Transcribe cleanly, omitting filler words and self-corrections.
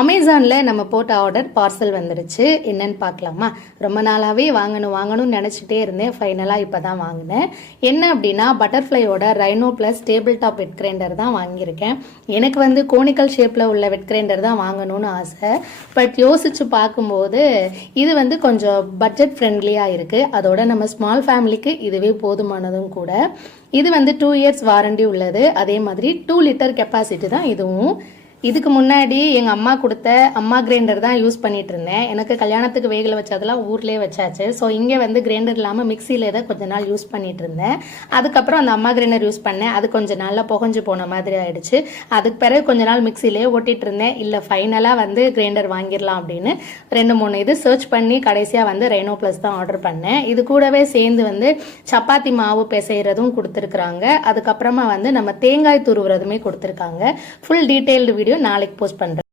அமேசானில் நம்ம போட்ட ஆர்டர் பார்சல் வந்துடுச்சு. என்னன்னு பார்க்கலாமா? ரொம்ப நாளாகவே வாங்கணும்னு நினச்சிட்டே இருந்தேன். ஃபைனலாக இப்போ தான் வாங்கினேன். என்ன அப்படின்னா, பட்டர்ஃப்ளையோட rhino plus table top wet grinder தான் வாங்கியிருக்கேன். எனக்கு வந்து கோனிக்கல் ஷேப்பில் உள்ள வெட் கிரைண்டர் தான் வாங்கணும்னு ஆசை. பட் யோசித்து பார்க்கும்போது இது வந்து கொஞ்சம் பட்ஜெட் ஃப்ரெண்ட்லியாக இருக்குது. அதோட நம்ம ஸ்மால் ஃபேமிலிக்கு இதுவே போதுமானதும் கூட. இது வந்து 2 இயர்ஸ் வாரண்டி உள்ளது. அதே மாதிரி 2 லிட்டர் கெப்பாசிட்டி தான் இதுவும். இதுக்கு முன்னாடி எங்கள் அம்மா கொடுத்த அம்மா கிரைண்டர் தான் யூஸ் பண்ணிட்டு இருந்தேன். எனக்கு கல்யாணத்துக்கு வேகில் வச்சதெல்லாம் ஊர்லேயே வச்சாச்சு. ஸோ இங்கே வந்து கிரைண்டர் இல்லாமல் மிக்சியில் தான் கொஞ்ச நாள் யூஸ் பண்ணிட்டு இருந்தேன். அதுக்கப்புறம் அந்த அம்மா கிரைண்டர் யூஸ் பண்ணேன். அது கொஞ்ச நாளில் புகஞ்சு போன மாதிரி ஆயிடுச்சு. அதுக்கு பிறகு கொஞ்ச நாள் மிக்சிலேயே ஓட்டிட்டு இருந்தேன். இல்லை ஃபைனலாக வந்து கிரைண்டர் வாங்கிடலாம் அப்படின்னு 2-3 இது சர்ச் பண்ணி கடைசியாக வந்து ரெய்னோ ப்ளஸ் தான் ஆர்டர் பண்ணேன். இது கூடவே சேர்ந்து வந்து சப்பாத்தி மாவு பிசைகிறதும் கொடுத்துருக்குறாங்க. அதுக்கப்புறமா வந்து நம்ம தேங்காய் துருவுறதுமே கொடுத்துருக்காங்க. ஃபுல் டீட்டெயில்டு வீடியோ நாளைக்கு போஸ்ட் பண்ணுறேன்.